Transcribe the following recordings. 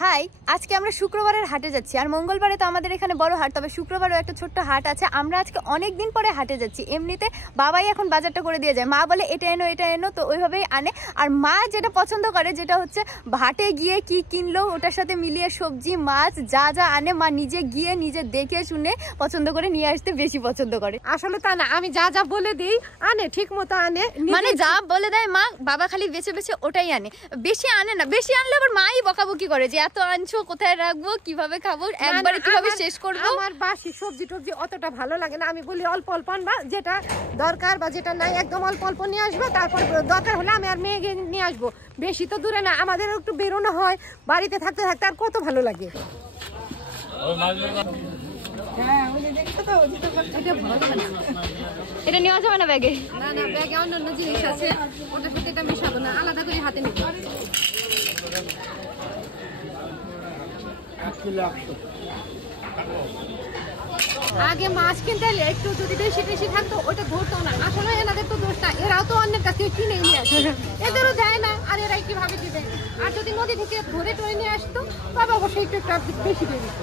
High, আজকে আমরা শুক্রবারের হাটে যাচ্ছি। আর মঙ্গলবারে তো আমাদের এখানে বড় হাট, তবে শুক্রবারেও একটা ছোট্ট হাট আছে। আমরা আজকে অনেক দিন পরে হাটে যাচ্ছি। এমনিতে বাবাই এখন বাজারটা করে দিয়ে যায়, মা বলে এটা এনো এটা এনো, তো ওইভাবেই আনে। আর মা যেটা পছন্দ করে, যেটা হচ্ছে হাটে গিয়ে কি কিনলো ওটার সাথে মিলিয়ে সবজি মাছ যা যা আনে, মা নিজে গিয়ে নিজে দেখে শুনে পছন্দ করে নিয়ে আসতে বেশি পছন্দ করে। আসলে তা না, আমি যা যা বলে দিই আনে, ঠিক মতো আনে, মানে যা বলে দেয় মা, বাবা খালি বেছে বেছে ওটাই আনে, বেশি আনে না। বেশি আনলে আবার মাই বকাবকি করে যে এত আনছো, কোথায় রাখবো, কিভাবে খাবো, একবারে কিভাবে শেষ করবো। আমার বাসি সবজি টবজি অতটা ভালো লাগে না, আমি বলি অল্প অল্প আনবা, যেটা দরকার বা যেটা নাই একদম অল্প অল্প নিয়ে আসবো, তারপর দরকার হলে আমি আর মেয়ে নিয়ে আসবো। বেশি তো দূরে না, আমাদের একটু বেরোনো হয়, বাড়িতে থাকতে থাকতে আর কত ভালো লাগে। এটা নেওয়া যাবে না ব্যাগে? না না, ব্যাগে অন্যান্য জিনিস আছে, ওটার সাথে এটা মেশাবো না, আলাদা করে হাতে নিতে। আগে মাছ কিনতে এলে একটু যদি বেশি বেশি থাকতো ওটা ধরতো না। আসলে এনাদের তো দোষ না, এরাও তো অন্যের কাছে কিনে নিয়ে আসে, এদেরও দেয় না, আর এরাই কিভাবে দিবে। আর যদি নদী থেকে ধরে টরে নিয়ে আসতো তবে অবশ্যই একটু একটু বেশি দিয়ে দিত।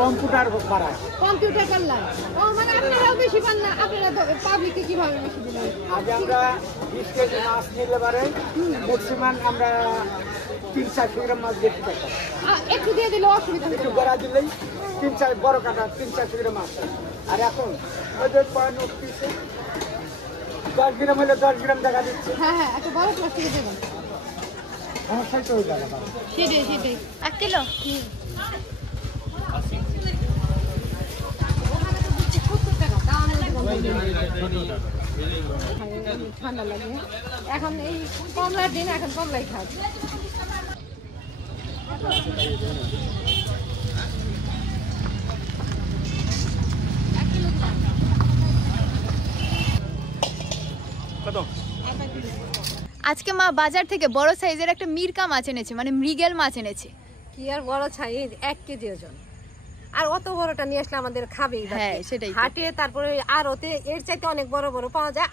কম্পিউটার পাড়ায় কম্পিউটার করলাম, ও মানে আপনারাও বেশি পান না, আপনারা পাবলিককে কিভাবে বেশি দিলেন? আগে আমরা 20 কেজি মাছ নিলে পারে ম্যাক্সিমাম আমরা 300-400 গ্রাম মাছ দেখতে পারতাম। একটু দিয়ে দিলে অসুবিধা নেই, একটু গড়া দিলেই 3-4 বড় কাটা 300-400 গ্রাম মাছ। আর এখন ওদের পয়েন্ট উঠতেছে 10 গ্রাম হলে 10 গ্রাম দেখা দিচ্ছে। হ্যাঁ হ্যাঁ, একটা বড় প্লাস্টিকে দেবেন, সমস্যাই তো হয়ে গেল। সেটাই সেটাই। 1 কিলো ঠান্ডা লাগে, এখন এই কমলার দিন, এখন কমলাই খাই। আজকে মা বাজার থেকে বড় সাইজের একটা মিরকা মাছ এনেছে, মানে মৃগেল মাছ এনেছে। কি আর বড় ছাই, 1 কেজি ওজন। আর অত বড়টা নিয়ে আসলে আমাদের খাবেই। হ্যাঁ সেটাই। হাটে তারপরে আর ওতে এর চাইতে অনেক বড় বড় পাওয়া যায়।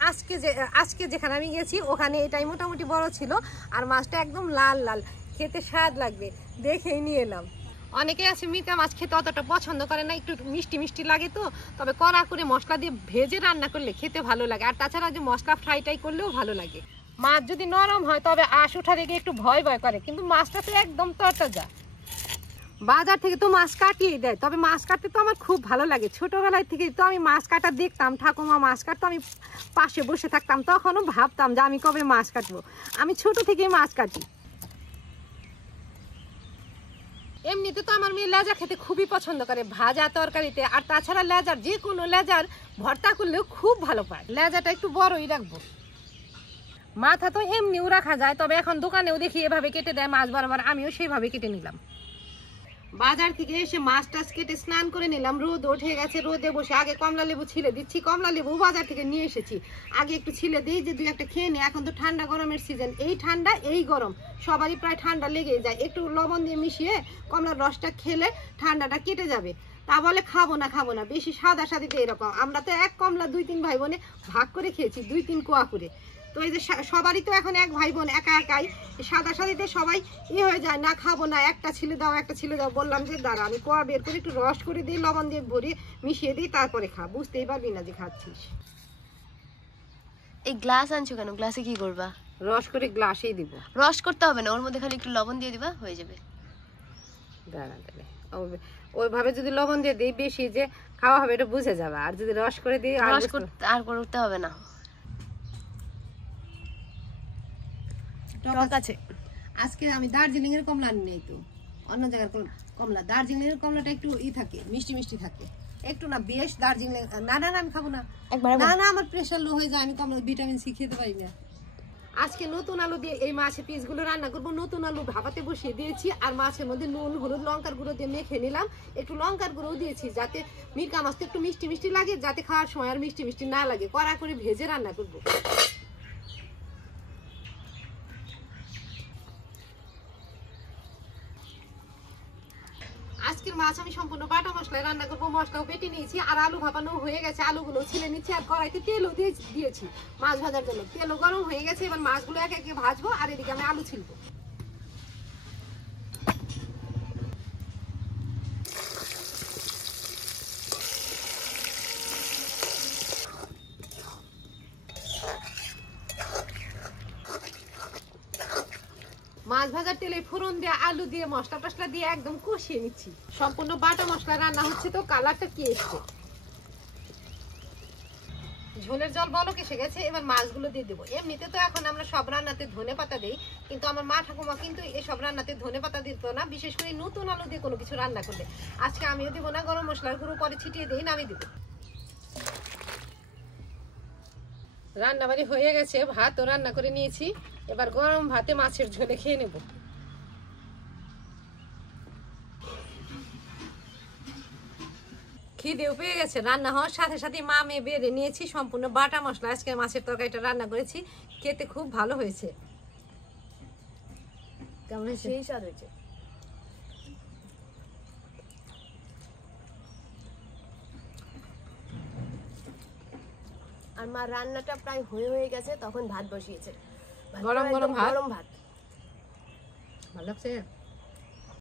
আজকে যেখানে আমি গেছি ওখানে এটাই মোটামুটি বড় ছিল, আর মাছটা একদম লাল লাল, খেতে স্বাদ লাগবে দেখেই নিয়ে এলাম। অনেকে আছে মিরকা মাছ খেতে অতটা পছন্দ করে না, একটু মিষ্টি মিষ্টি লাগে তো, তবে কড়া করে মশলা দিয়ে ভেজে রান্না করলে খেতে ভালো লাগে। আর তাছাড়া যে মশলা ফ্রাইটাই করলেও ভালো লাগে। মাছ যদি নরম হয় তবে আঁশ ওঠা দেখে একটু ভয় ভয় করে, কিন্তু মাছটা তো একদম তরতাজা। বাজার থেকে তো মাছ কাটিয়ে দেয়, তবে মাছ কাটতে তো আমার খুব ভালো লাগে। ছোটবেলায় থেকে তো আমি মাছ কাটা দেখতাম, ঠাকুমা মাছ কাটতো, আমি পাশে বসে থাকতাম, তখনও ভাবতাম যে আমি কবে মাছ কাটবো। আমি ছোট থেকেই মাছ কাটি। এমনিতে তো আমার মেয়ে লেজা খেতে খুবই পছন্দ করে, ভাজা তরকারিতে। আর তাছাড়া লেজার যে কোনো লেজার ভর্তা করলেও খুব ভালো পায়। লেজাটা একটু বড়ই রাখবো। মাথা তো এমনিও রাখা যায়, তবে এখন দোকানেও দেখি এভাবে কেটে দেয় মাছ বরাবর, আমিও সেইভাবে কেটে নিলাম। বাজার থেকে এসে মাছ টাছ কেটে স্নান করে নিলাম। রোদ উঠে গেছে, রোদে বসে আগে কমলা লেবু ছিলে দিচ্ছি। কমলা লেবু বাজার থেকে নিয়ে এসেছি, আগে একটু ছিলে দিই যে 2-1টা খেয়ে নিই। এখন তো ঠান্ডা গরমের সিজন, এই ঠান্ডা এই গরম সবারই প্রায় ঠান্ডা লেগেই যায়। একটু লবণ দিয়ে মিশিয়ে কমলার রসটা খেলে ঠান্ডাটা কেটে যাবে। তা বলে খাবো না বেশি সাদা সাদিতে এরকম। আমরা তো এক কমলা 2-3 ভাই বোনে ভাগ করে খেয়েছি, 2-3 কোয়া করে। তো এই যে সবারই তো এখন এক ভাই বোন, একা একাই সাদা সাদিতে সবাই হয়ে যায়, না খাবো না, একটা ছিলে দাও। বললাম যে দাঁড়া, আমি কোয়া বের করে একটু রস করে দিই, লবণ দিয়ে ভরে মিশিয়ে দিই, তারপরে খা, বুঝতেই পারবি না যে খাচ্ছিস। এই গ্লাস আনছো কেন? গ্লাসে কি করবা? রস করে গ্লাসেই দিব। রস করতে হবে না, ওর মধ্যে খালি একটু লবণ দিয়ে দিবা, হয়ে যাবে। দাঁড়া ওইভাবে যদি লবণ দিয়ে দিই বেশি যে খাওয়া হবে এটা বুঝে যাবে, আর যদি রস করে দিই আর করতে হবে না। টক আছে। আজকে আমি দার্জিলিং এর কমলা আনি নাই, তো অন্য জায়গার কমলা। দার্জিলিং এর কমলাটা একটু থাকে, মিষ্টি মিষ্টি থাকে একটু, না বেশ দার্জিলিং। না আমি খাবো না, না আমার প্রেশার লো হয়ে যায়, আমি কমলা ভিটামিন সি খেতে পারি না। আজকে নতুন আলু দিয়ে এই মাছের পিসগুলো রান্না করবো। নতুন আলু ভাপাতে বসিয়ে দিয়েছি, আর মাছের মধ্যে নুন হলুদ লঙ্কার গুঁড়ো দিয়ে মেখে নিলাম। একটু লঙ্কার গুঁড়ো দিয়েছি যাতে মিরকা মাছটা একটু মিষ্টি মিষ্টি লাগে, যাতে খাওয়ার সময় আর মিষ্টি মিষ্টি না লাগে। কড়া করে ভেজে রান্না করবো। আজকে আজকের মাছ আমি সম্পূর্ণ বাটা মশলায় রান্না করবো। মশলাও বেটে নিয়েছি আর আলু ভাপানো হয়ে গেছে, আলুগুলো ছিলে নিচ্ছি আর কড়াইতে তেলও দিয়েছি মাছ ভাজার জন্য। তেলও গরম হয়ে গেছে, এবার মাছগুলো একে একে ভাজবো আর এদিকে আমি আলু ছিলবো। মাছ ভাজার তেলে ফোড়ন দিয়ে আলু দিয়ে মশলা টসলা দিয়ে একদম কষিয়ে নিচ্ছি। সম্পূর্ণ বাটা মশলা রান্না হচ্ছে তো কালারটা কি এসছে। ঝোলের জল বলক এসে গেছে, এবার মাছগুলো দিয়ে দেবো। এমনিতে তো এখন আমরা সব রান্নাতে ধনে পাতা দিই, কিন্তু আমার মা ঠাকুমা কিন্তু এসব রান্নাতে ধনে পাতা দিত না, বিশেষ করে নতুন আলু দিয়ে কোনো কিছু রান্না করলে। আজকে আমিও দিব না, গরম মশলার গুঁড়ো পরে ছিটিয়ে দিই, নামিয়ে দেবো। রান্নাবাড়ি হয়ে গেছে, ভাতও রান্না করে নিয়েছি। এবার গরম ভাতে মাছের ঝোলে খেয়ে নেব। খিদেও পেয়ে গেছে। রান্না হওয়ার সাথে সাথে মা মেয়ে বেড়ে নিয়েছি সম্পূর্ণ বাটা মশলা আজকে মাছের তরকারিটা রান্না করেছি। খেতে খুব ভালো হয়েছে। কেমন হয়েছে? সেই স্বাদ হয়েছে। আর মা রান্নাটা প্রায় হয়ে গেছে, তখন ভাত বসিয়েছে। গরম গরম ভাত। গরম ভাত ভালো লাগছে।